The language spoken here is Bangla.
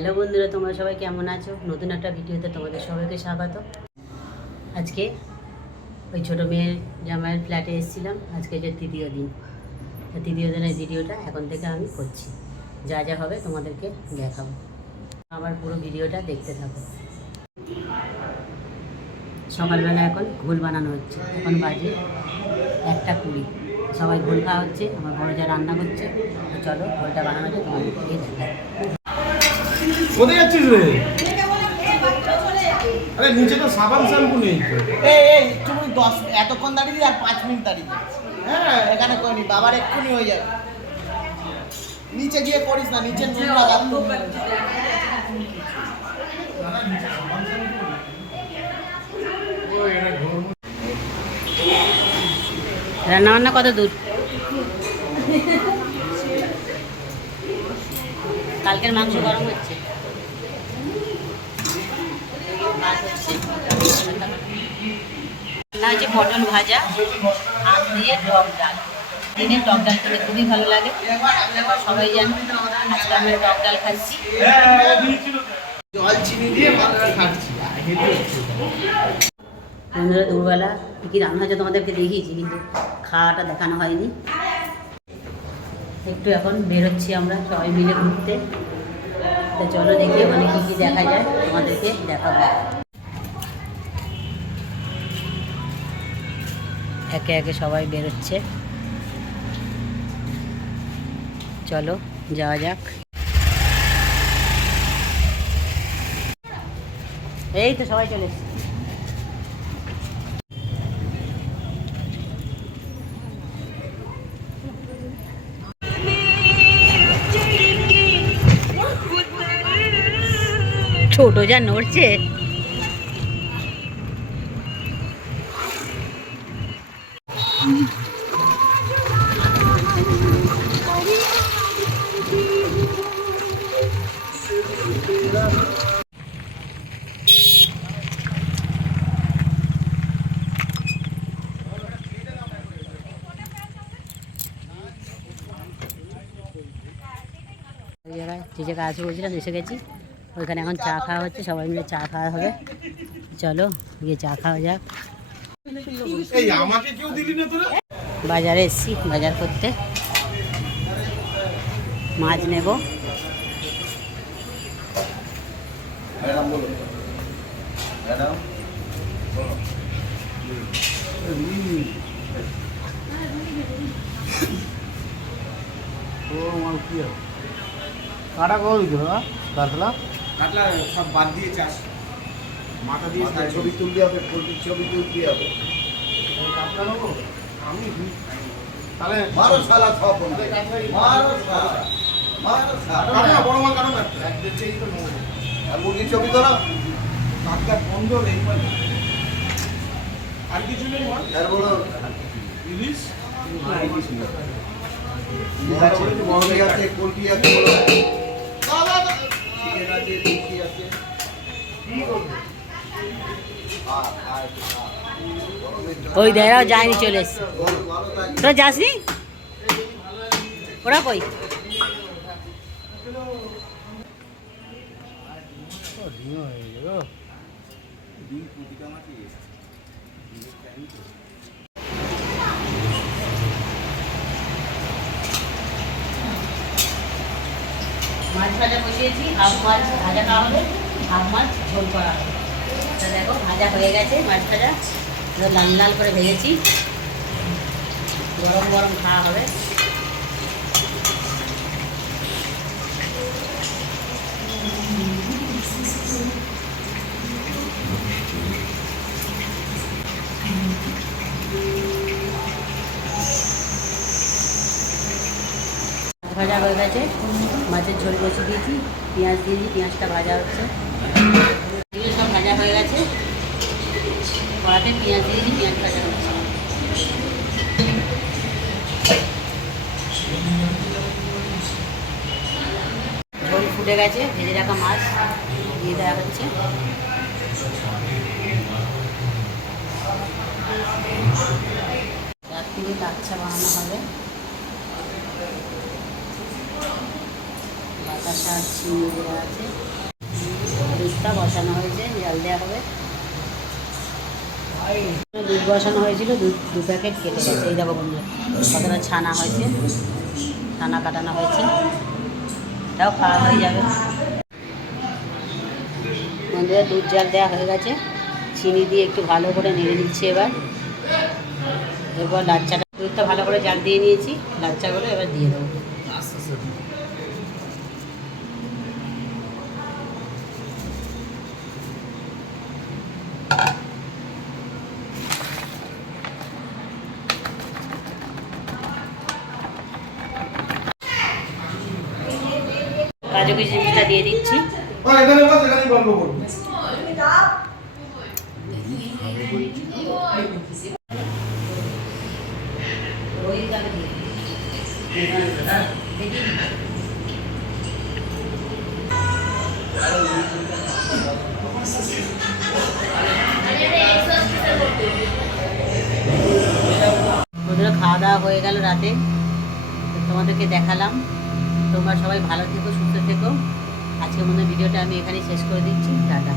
হ্যালো বন্ধুরা, তোমরা সবাই কেমন আছো? নতুন একটা ভিডিওতে তোমাদের সবাইকে স্বাগত। আজকে ওই ছোটো মেয়ের জামাইয়ের ফ্ল্যাটে এসেছিলাম। আজকে যে তৃতীয় দিন। তৃতীয় দিনের ভিডিওটা এখন থেকে আমি করছি। যা যা হবে তোমাদেরকে দেখাবো। আমার পুরো ভিডিওটা দেখতে থাকো। সকালবেলা এখন ঘোল বানানো হচ্ছে। এখন বাজে একটা কুড়ি। সবাই ঘোল খাওয়া হচ্ছে, আমার বড় যা রান্না করছে। চলো ঘোলটা বানানো হচ্ছে তোমাদেরকে দেখাই। কোথায় যাচ্ছিস রে? আরে নিচে তো সাবান শ্যাম্পু নেই। এই এই তুমি দশ এতক্ষণ দাঁড়িয়ে আর পাঁচ মিনিট দাঁড়িয়ে। হ্যাঁ। এখানে করিনি বাবার এক্ষুনি হয়ে যাবে। নিচে গিয়ে করিস না নিচে নোংরা লাগতো রান্না বান্না কত দূর? কালকের মাংস গরম হচ্ছে ভাত হচ্ছে। রান্না হচ্ছে পটল ভাজা আম দিয়ে টক ডাল। দিনে টক ডাল খেতে খুবই ভালো লাগে। সবাই জানো, আজকে আমরা টক ডাল খাচ্ছি। জল চিনি কী রান্না হয়েছে তোমাদেরকে দেখিয়েছি, কিন্তু খাওয়াটা দেখানো হয়নি। একটু এখন বেরোচ্ছি আমরা, সবাই মিলে ঘুরতে। তো চলো দেখি ওখানে কী কী দেখা যায়, তোমাদেরকে দেখাবো। একে একে সবাই বেরোচ্ছে। চলো যাওয়া যাক। এই তো সবাই চলে ছোট যা নড়ছে। জায়গায় যে জায়গায় আসব বলছিলাম এসে গেছি। ওইখানে এখন চা খাওয়া হচ্ছে সবাই মিলে চা খাওয়া হবে। চলো গিয়ে চা খাওয়া যাক। বাজারে এসছি বাজার করতে। মাছ নেব। ও আমার কি কাটা কত দিত না? কাতলা কাটলা সব বাদ দিয়ে চাষ। মাথা দিয়ে ছবি তুলতে হবে পোলট্রির ছবি তুলতে হবে। কাতলা নেব? আমি তাহলে মারো শালা সব মারো শালা। মারো শালা। বড় মাল কাটো না। এক দেড় তো আর মুরগির ছবি তোলা। কাতলা বন্ধ নেই আর কিছু নেই মাল আর বলো। ইলিশ? মুরগি আছে পোলট্রি আছে বলো। চিকেন আছে ওই দেখাও যায়নি চলে এসছে। তোরা যাসনি? ওরা কই? মাছ ভাজা বসিয়েছি, হাফ মাছ ভাজা খাওয়া হবে, হাফ মাছ ঝোল করা হবে। তা দেখো, ভাজা হয়ে গেছে মাছ ভাজা। লাল লাল করে ভেজেছি। গরম গরম খাওয়া হবে। ভাজা হয়ে গেছে। মাছের ঝোল বসে দিয়েছি। পেঁয়াজ দিয়েছি, পেঁয়াজটা ভাজা হচ্ছে। সব ভাজা হয়ে গেছে। কড়াতে পেঁয়াজ দিয়েছি, পেঁয়াজ ভাজা হচ্ছে। ঝোল ফুটে গেছে, ভেজে রাখা মাছ দিয়ে দেওয়া হচ্ছে। রাত্রিরে লাচ্ছা বানানো হবে। আর চিনি দেওয়া আছে। দুধটা বসানো হয়েছে, জল দেওয়া হবে। দুধ বসানো হয়েছিল, দুধ দু প্যাকেট কেটে গেছে। এই দেখো বন্ধুরা, কতটা ছানা হয়েছে, ছানা কাটানো হয়েছে। এটাও খাওয়া হয়ে যাবে। বন্ধুরা, দুধ জল দেওয়া হয়ে গেছে। চিনি দিয়ে একটু ভালো করে নেড়ে নিচ্ছি এবার। এরপর লাচ্চাটা, দুধটা ভালো করে জাল দিয়ে নিয়েছি। লাচ্চাগুলো এবার দিয়ে দেবো। কাজু কিশমিশটা দিয়ে দিচ্ছি। খাওয়া দাওয়া হয়ে গেল রাতে। তোমাদেরকে দেখালাম। তোমরা সবাই ভালো থেকো। থেকো। আজকের হয় ভিডিওটা আমি এখানে শেষ করে দিচ্ছি। টাটা।